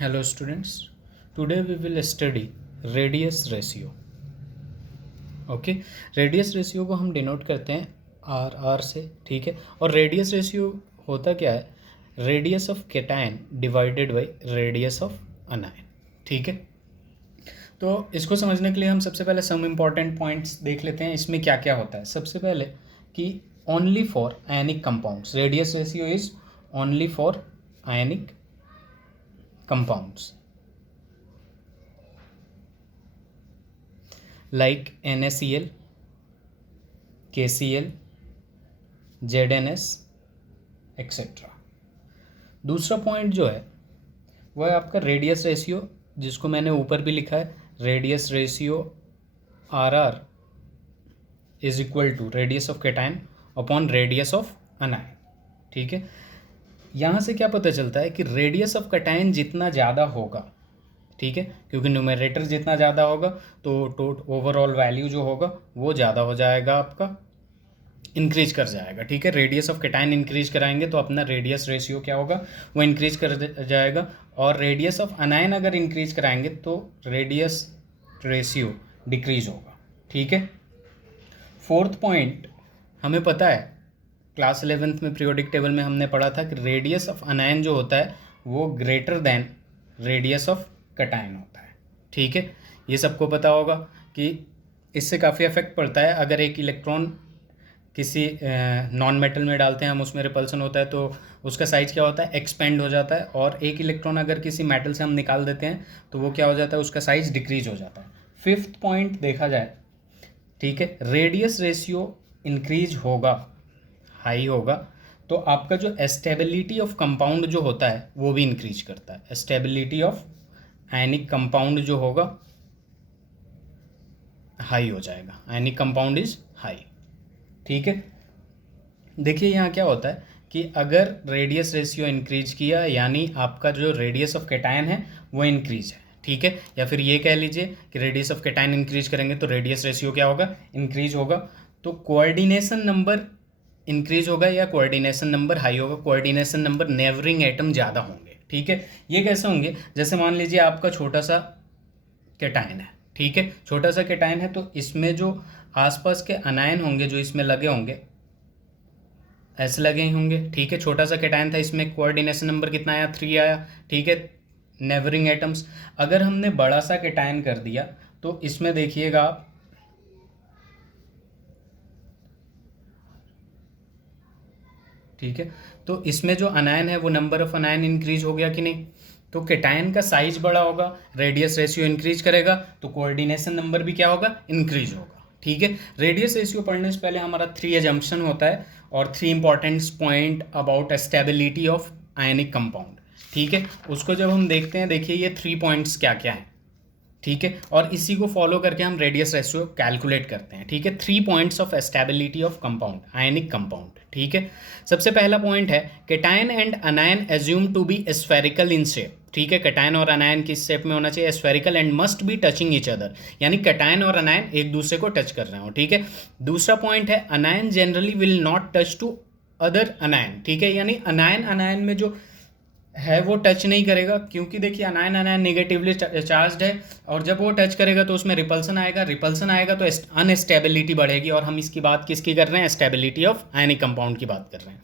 Hello students, today we will study radius ratio. Okay, radius ratio को हम denote करते हैं आर से, ठीक है। और रेडियस रेशियो होता क्या है? Radius of cation divided by radius of anion, ठीक है। तो इसको समझने के लिए हम सबसे पहले सम इम्पॉर्टेंट पॉइंट्स देख लेते हैं। इसमें क्या क्या होता है। सबसे पहले कि only for ionic compounds radius ratio is only for ionic compounds like NaCl, KCl, ZnS etcetera. दूसरा पॉइंट जो है वो है आपका रेडियस रेशियो, जिसको मैंने ऊपर भी लिखा है। Radius ratio RR is equal to radius of cation upon radius of anion, ठीक है। यहाँ से क्या पता चलता है कि रेडियस ऑफ कैटायन जितना ज़्यादा होगा, ठीक है, क्योंकि न्यूमरेटर जितना ज़्यादा होगा तो ओवरऑल वैल्यू जो होगा वो ज़्यादा हो जाएगा, आपका इंक्रीज कर जाएगा, ठीक है। रेडियस ऑफ कैटायन इंक्रीज कराएंगे तो अपना रेडियस रेशियो क्या होगा, वो इंक्रीज कर जाएगा। और रेडियस ऑफ अनायन अगर इंक्रीज कराएंगे तो रेडियस रेशियो डिक्रीज होगा, ठीक है। फोर्थ पॉइंट, हमें पता है क्लास 11th में पीरियोडिक टेबल में हमने पढ़ा था कि रेडियस ऑफ अनायन जो होता है वो greater than radius of cation होता है, ठीक है। ये सबको पता होगा कि इससे काफ़ी इफेक्ट पड़ता है। अगर एक इलेक्ट्रॉन किसी नॉन मेटल में डालते हैं हम, उसमें रिपल्सन होता है तो उसका साइज क्या होता है, एक्सपेंड हो जाता है। और एक इलेक्ट्रॉन अगर किसी मेटल से हम निकाल देते हैं तो वो क्या हो जाता है, उसका साइज डिक्रीज हो जाता है। फिफ्थ पॉइंट देखा जाए, ठीक है, रेडियस रेशियो इंक्रीज होगा, हाई होगा, तो आपका जो स्टेबिलिटी ऑफ कंपाउंड जो होता है वो भी इंक्रीज करता है। स्टेबिलिटी ऑफ आयनिक कंपाउंड जो होगा हाई हो जाएगा, आयनिक कंपाउंड इज हाई, ठीक है। देखिए यहाँ क्या होता है कि अगर रेडियस रेशियो इंक्रीज किया यानी आपका जो रेडियस ऑफ कैटायन है वो इंक्रीज है, ठीक है। या फिर ये कह लीजिए कि रेडियस ऑफ कैटायन इंक्रीज करेंगे तो रेडियस रेशियो क्या होगा, इंक्रीज होगा। तो कोऑर्डिनेशन नंबर इंक्रीज होगा या कोऑर्डिनेशन नंबर हाई होगा। कोऑर्डिनेशन नंबर नेबरिंग एटम ज़्यादा होंगे, ठीक है। ये कैसे होंगे, जैसे मान लीजिए आपका छोटा सा कैटायन है, ठीक है, छोटा सा कैटायन है, तो इसमें जो आसपास के अनायन होंगे जो इसमें लगे होंगे ऐसे लगे ही होंगे, ठीक है। छोटा सा कैटायन था, इसमें कोऑर्डिनेशन नंबर कितना आया, 3 आया, ठीक है, नेबरिंग एटम्स। अगर हमने बड़ा सा कैटायन कर दिया तो इसमें देखिएगा आप, ठीक है, तो इसमें जो अनायन है वो नंबर ऑफ अनायन इंक्रीज हो गया कि नहीं। तो कैटायन का साइज बड़ा होगा, रेडियस रेशियो इंक्रीज करेगा तो कोऑर्डिनेशन नंबर भी क्या होगा, इंक्रीज होगा, ठीक है। रेडियस रेशियो पढ़ने से पहले हमारा 3 एजम्पशन होता है और 3 important point about stability of ionic compound, ठीक है। उसको जब हम देखते हैं, देखिए ये 3 पॉइंट्स क्या क्या हैं, ठीक है, और इसी को फॉलो करके हम रेडियस रेशियो कैलकुलेट करते हैं, ठीक है। 3 points of stability of compound, ionic compound, ठीक है। सबसे पहला पॉइंट है cation and anion assume to be spherical in shape, ठीक है। कैटायन और अनायन किस शेप में होना चाहिए, spherical, and must be touching each other, यानी कैटायन और अनायन एक दूसरे को टच कर रहे हो, ठीक है। दूसरा पॉइंट है anion generally will not touch to other anion, ठीक है, यानी अनायन अनायन में जो है वो टच नहीं करेगा, क्योंकि देखिए अनायन अनायन नेगेटिवली चार्ज्ड है और जब वो टच करेगा तो उसमें रिपल्सन आएगा, रिपल्सन आएगा तो अनस्टेबिलिटी बढ़ेगी। और हम इसकी बात किसकी कर रहे हैं, स्टेबिलिटी ऑफ आयनिक कंपाउंड की बात कर रहे हैं।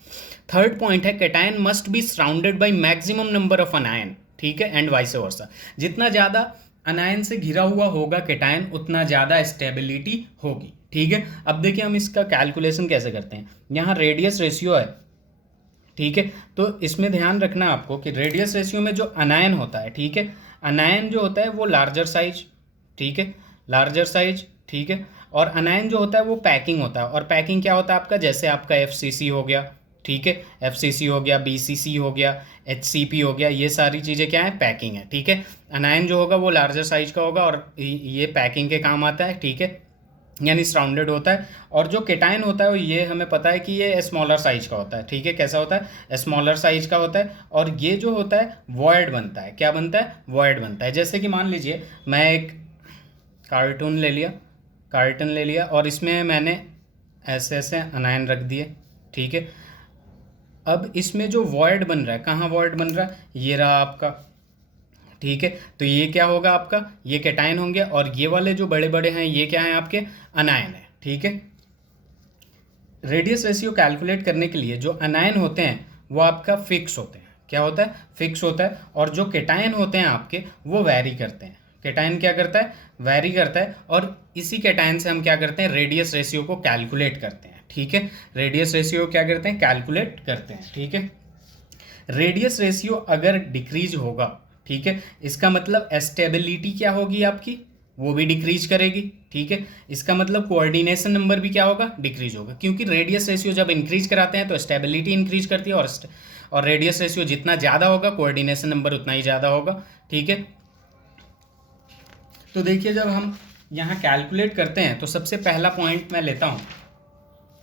थर्ड पॉइंट है cation must be surrounded by maximum number of anion, ठीक है, एंड वाइस वर्सा। जितना ज़्यादा अनायन से घिरा हुआ होगा कैटायन उतना ज़्यादा स्टेबिलिटी होगी, ठीक है। अब देखिए हम इसका कैलकुलेशन कैसे करते हैं। यहाँ रेडियस रेशियो है, ठीक है, तो इसमें ध्यान रखना आपको कि रेडियस रेशियो में जो अनायन होता है, ठीक है, अनायन जो होता है वो लार्जर साइज, ठीक है, लार्जर साइज, ठीक है। और अनायन जो होता है वो पैकिंग होता है। और पैकिंग क्या होता है आपका, जैसे आपका FCC हो गया, ठीक है, FCC हो गया, BCC हो गया, HCP हो गया, ये सारी चीज़ें क्या है, पैकिंग है, ठीक है। अनायन जो होगा वो लार्जर साइज का होगा और ये पैकिंग के काम आता है, ठीक है, यानी सराउंडेड होता है। और जो कैटायन होता है ये हमें पता है कि ये स्मॉलर साइज का होता है, ठीक है। कैसा होता है, स्मॉलर साइज का होता है। और ये जो होता है वॉइड बनता है, क्या बनता है, वॉइड बनता है। जैसे कि मान लीजिए मैं एक कार्टून ले लिया और इसमें मैंने ऐसे ऐसे अनायन रख दिए, ठीक है। अब इसमें जो वॉइड बन रहा है, कहाँ वॉइड बन रहा है, ये रहा आपका ठीक है। तो ये क्या होगा आपका, ये कैटायन होंगे, और ये वाले जो बड़े बड़े हैं ये क्या हैं आपके, अनायन है। ठीक है। रेडियस रेशियो कैलकुलेट करने के लिए जो अनायन होते हैं वो आपका फिक्स होते हैं। क्या होता है, फिक्स होता है। और जो कैटायन होते हैं आपके वो वैरी करते हैं। कैटायन क्या करता है, वैरी करता है। और इसी कैटायन से हम क्या करते हैं, रेडियस रेशियो को कैलकुलेट करते हैं। ठीक है। रेडियस रेशियो क्या करते हैं, कैलकुलेट करते हैं। ठीक है। रेडियस रेशियो अगर डिक्रीज होगा, ठीक है, इसका मतलब स्टेबिलिटी क्या होगी आपकी, वो भी डिक्रीज करेगी। ठीक है। इसका मतलब कोऑर्डिनेशन नंबर भी क्या होगा, डिक्रीज होगा, क्योंकि रेडियस रेशियो जब इंक्रीज कराते हैं तो स्टेबिलिटी इंक्रीज करती है, और रेडियस रेशियो जितना ज़्यादा होगा कोऑर्डिनेशन नंबर उतना ही ज़्यादा होगा। ठीक है। तो देखिए जब हम यहाँ कैलकुलेट करते हैं तो सबसे पहला पॉइंट मैं लेता हूँ।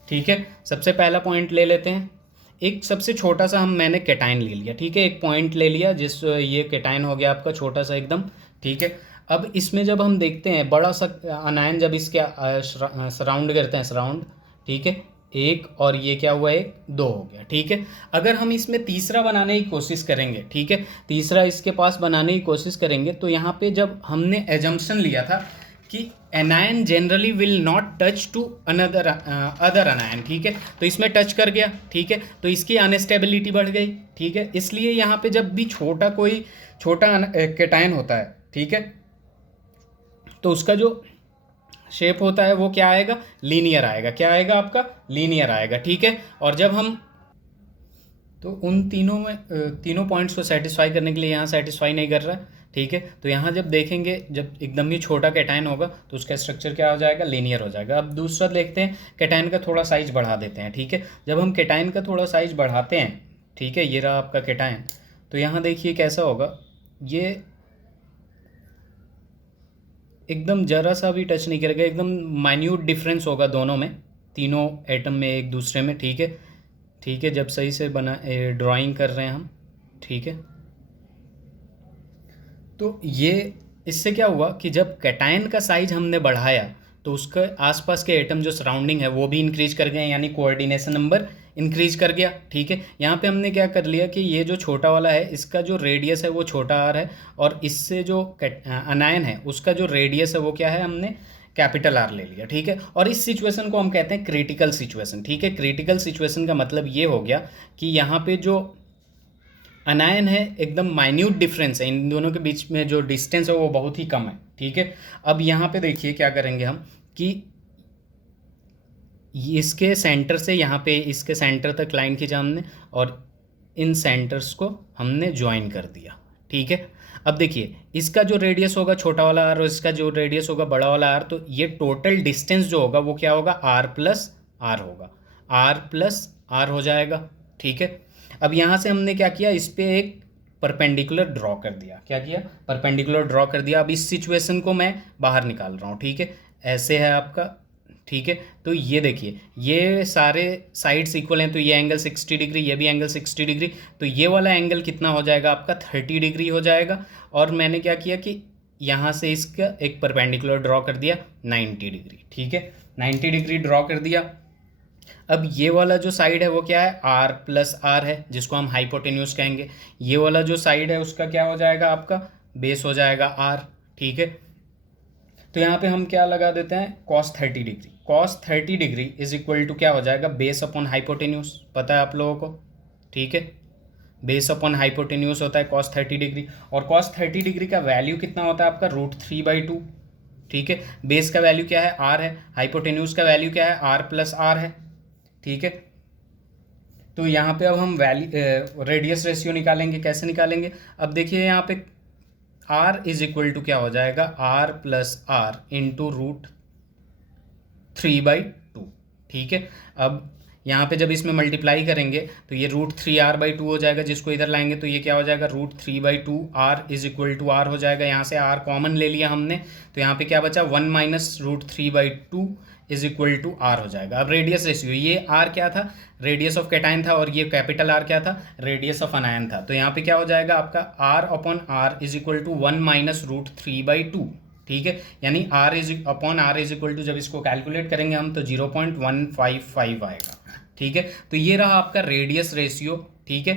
ठीक है। सबसे पहला पॉइंट ले लेते हैं, एक सबसे छोटा सा मैंने कैटायन ले लिया। ठीक है। एक पॉइंट ले लिया, जिस ये कैटायन हो गया आपका छोटा सा एकदम। ठीक है। अब इसमें जब हम देखते हैं बड़ा सा अनायन जब इसके सराउंड करते हैं, सराउंड, ठीक है, एक, और ये क्या हुआ, एक, दो हो गया। ठीक है। अगर हम इसमें तीसरा बनाने की कोशिश करेंगे, ठीक है, तीसरा इसके पास बनाने की कोशिश करेंगे, तो यहाँ पे जब हमने एजम्पशन लिया था कि anion generally will not touch to another other anion, ठीक है, तो इसमें टच कर गया। ठीक है। तो इसकी अनस्टेबिलिटी बढ़ गई। ठीक है। इसलिए यहाँ पे जब भी कोई छोटा कैटायन होता है, ठीक है, तो उसका जो शेप होता है वो क्या आएगा, लीनियर आएगा। क्या आएगा आपका, लीनियर आएगा। ठीक है। और जब हम तो उन तीनों पॉइंट्स को सेटिस्फाई करने के लिए यहाँ सेटिस्फाई नहीं कर रहा है। ठीक है। तो यहाँ जब देखेंगे, जब एकदम ही छोटा कैटायन होगा तो उसका स्ट्रक्चर क्या हो जाएगा, लीनियर हो जाएगा। अब दूसरा देखते हैं, कैटायन का थोड़ा साइज बढ़ा देते हैं। ठीक है। जब हम कैटायन का थोड़ा साइज बढ़ाते हैं, ठीक है, ये रहा आपका कैटायन, तो यहाँ देखिए कैसा होगा, ये एकदम ज़रा सा भी टच नहीं करेगा, एकदम माइन्यूट डिफरेंस होगा दोनों में, तीनों एटम में एक दूसरे में। ठीक है। ठीक है। जब सही से बना ड्राइंग कर रहे हैं हम, ठीक है, तो ये इससे क्या हुआ कि जब कैटायन का साइज हमने बढ़ाया तो उसके आसपास के एटम जो सराउंडिंग है वो भी इंक्रीज कर गए, यानी कोऑर्डिनेशन नंबर इंक्रीज कर गया। ठीक है। यहाँ पे हमने क्या कर लिया कि ये जो छोटा वाला है इसका जो रेडियस है वो छोटा आर है, और इससे जो अनायन है उसका जो रेडियस है वो क्या है, हमने कैपिटल आर ले लिया। ठीक है। और इस सिचुएशन को हम कहते हैं क्रिटिकल सिचुएशन। ठीक है। क्रिटिकल सिचुएशन का मतलब ये हो गया कि यहाँ पे जो अनायन है एकदम माइन्यूट डिफरेंस है, इन दोनों के बीच में जो डिस्टेंस है वो बहुत ही कम है। ठीक है। अब यहाँ पे देखिए क्या करेंगे हम कि इसके सेंटर से यहाँ पे इसके सेंटर तक लाइन खींचा हमने, और इन सेंटर्स को हमने ज्वाइन कर दिया। ठीक है। अब देखिए इसका जो रेडियस होगा छोटा वाला आर, और इसका जो रेडियस होगा बड़ा वाला आर, तो ये टोटल डिस्टेंस जो होगा वो क्या होगा, आर प्लस आर होगा, आर प्लस आर हो जाएगा। ठीक है। अब यहाँ से हमने क्या किया, इस पर एक परपेंडिकुलर ड्रॉ कर दिया। क्या किया, परपेंडिकुलर ड्रॉ कर दिया। अब इस सिचुएशन को मैं बाहर निकाल रहा हूँ। ठीक है। ऐसे है आपका। ठीक है। तो ये देखिए ये सारे साइड्स इक्वल हैं, तो ये एंगल 60 डिग्री, ये भी एंगल 60 डिग्री, तो ये वाला एंगल कितना हो जाएगा आपका, 30 डिग्री हो जाएगा। और मैंने क्या किया कि यहाँ से इसका एक परपेंडिकुलर ड्रॉ कर दिया 90 डिग्री। ठीक है। 90 डिग्री ड्रॉ कर दिया। अब ये वाला जो साइड है वो क्या है, आर प्लस आर है, जिसको हम हाइपोटेन्यूज कहेंगे। ये वाला जो साइड है उसका क्या हो जाएगा, आपका बेस हो जाएगा आर। ठीक है। तो यहाँ पे हम क्या लगा देते हैं, cos 30 degree. cos 30 degree is equal to क्या हो जाएगा, बेस अपॉन हाइपोटेन्यूज, पता है आप लोगों को। ठीक है। बेस अपॉन हाइपोटेन्यूज होता है cos 30 डिग्री, और cos 30 डिग्री का वैल्यू कितना होता है आपका, √3/2। ठीक है। बेस का वैल्यू क्या है, आर है, हाइपोटेन्यूज का वैल्यू क्या है, आर प्लस आर है। ठीक है। तो यहाँ पे अब हम रेडियस रेशियो निकालेंगे। कैसे निकालेंगे, अब देखिए यहाँ पे r इज इक्वल टू क्या हो जाएगा, r प्लस आर इंटू √3/2। ठीक है। अब यहाँ पे जब इसमें मल्टीप्लाई करेंगे तो ये √3r/2 हो जाएगा, जिसको इधर लाएंगे तो ये क्या हो जाएगा, √3/2 r is equal to r हो जाएगा। यहाँ से r कॉमन ले लिया हमने, तो यहाँ पे क्या बचा, 1 minus √3/2 is equal to r हो जाएगा। अब रेडियस रेशियो, ये आर क्या था, रेडियस ऑफ कैटायन था, और ये कैपिटल आर क्या था, रेडियस ऑफ अनायन था। तो यहाँ पे क्या हो जाएगा आपका, r upon r is equal to 1 minus √3/2। ठीक है। यानी r is upon r is equal to, जब इसको कैलकुलेट करेंगे हम तो 0.155 आएगा। ठीक है। तो ये रहा आपका रेडियस रेशियो। ठीक है।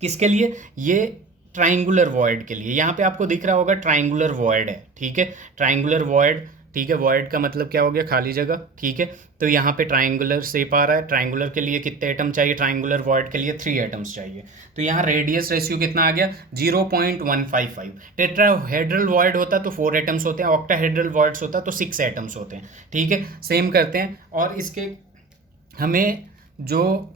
किसके लिए, ये ट्राइंगुलर वॉइड के लिए, यहाँ पे आपको दिख रहा होगा ट्राइंगुलर वॉइड है, ठीक है, ट्राइंगुलर वॉइड, ठीक है, वॉइड का मतलब क्या हो गया, खाली जगह, ठीक है। तो यहाँ पे ट्राइंगुलर शेप आ रहा है, ट्राइंगुलर के लिए कितने एटम चाहिए, ट्राइंगुलर वॉइड के लिए 3 एटम्स चाहिए। तो यहाँ रेडियस रेशियो कितना आ गया, 0.155। टेट्राहेड्रल वॉइड होता तो 4 एटम्स होते हैं, ऑक्टाहेड्रल वॉइड्स होता तो 6 एटम्स होते हैं, ठीक है। सेम करते हैं, और इसके हमें जो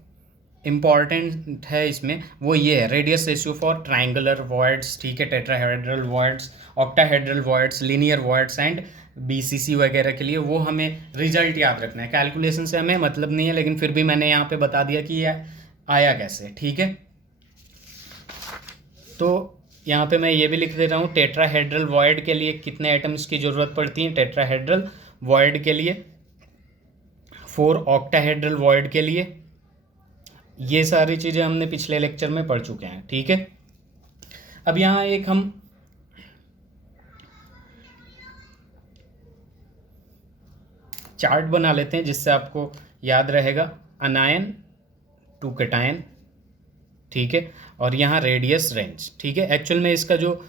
इम्पॉर्टेंट है इसमें वो ये है, radius ratio for triangular voids, ठीक है, tetrahedral voids, octahedral voids, linear voids and BCC वगैरह के लिए वो हमें रिजल्ट याद रखना है। कैलकुलेशन से हमें मतलब नहीं है, लेकिन फिर भी मैंने यहाँ पे बता दिया कि ये आया कैसे, ठीक है। तो यहाँ पे मैं ये भी लिख दे रहा हूँ, टेट्राहेड्रल वॉइड के लिए कितने एटम्स की ज़रूरत पड़ती है, टेट्राहेड्रल वॉइड के लिए 4, ऑक्टाहेड्रल वॉइड के लिए, ये सारी चीज़ें हमने पिछले लेक्चर में पढ़ चुके हैं, ठीक है। अब यहाँ एक हम चार्ट बना लेते हैं जिससे आपको याद रहेगा, अनायन टू कैटायन, ठीक है, और यहाँ रेडियस रेंज, ठीक है। एक्चुअल में इसका जो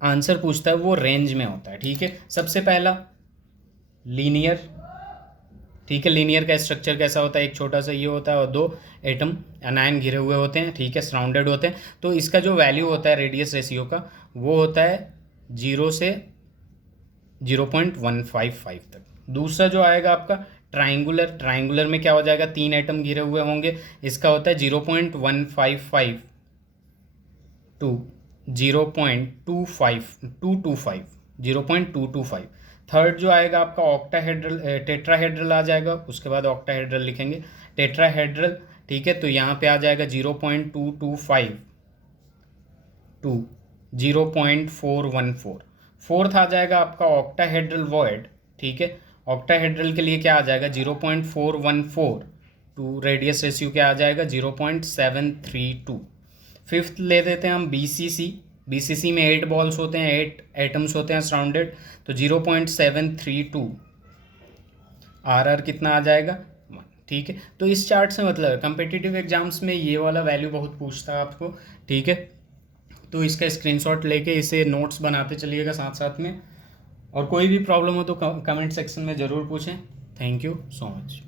आंसर पूछता है वो रेंज में होता है, ठीक है। सबसे पहला लीनियर, ठीक है, लीनियर का स्ट्रक्चर कैसा होता है, एक छोटा सा ये होता है और 2 एटम अनायन घिरे हुए होते हैं, ठीक है, सराउंडेड होते हैं। तो इसका जो वैल्यू होता है रेडियस रेशियो का वो होता है 0 से 0.155 तक। दूसरा जो आएगा आपका ट्राइंगुलर, ट्राइंगुलर में क्या हो जाएगा, 3 एटम घिरे हुए होंगे, इसका होता है 0.155 टू 0.225। थर्ड जो आएगा आपका ऑक्टाहेड्रल, टेट्राहेड्रल आ जाएगा, उसके बाद ऑक्टाहेड्रल लिखेंगे, टेट्राहेड्रल, ठीक है। तो यहाँ पे आ जाएगा 0.225 टू 0.414। फोर्थ आ जाएगा आपका ऑक्टाहेड्रल वॉइड, ठीक है, ऑक्टाहेड्रल के लिए क्या आ जाएगा 0.414 टू रेडियस रेशियो क्या आ जाएगा 0.732। फिफ्थ ले देते हैं हम बीसीसी, बीसीसी में 8 बॉल्स होते हैं, 8 एटम्स होते हैं सराउंडेड, तो 0.732, आर कितना आ जाएगा 1, ठीक है। तो इस चार्ट से मतलब कम्पिटिटिव एग्जाम्स में ये वाला वैल्यू बहुत पूछता है आपको, ठीक है। तो इसका स्क्रीनशॉट लेके इसे नोट्स बनाते चलिएगा साथ साथ में, और कोई भी प्रॉब्लम हो तो कमेंट सेक्शन में ज़रूर पूछें। Thank you so much.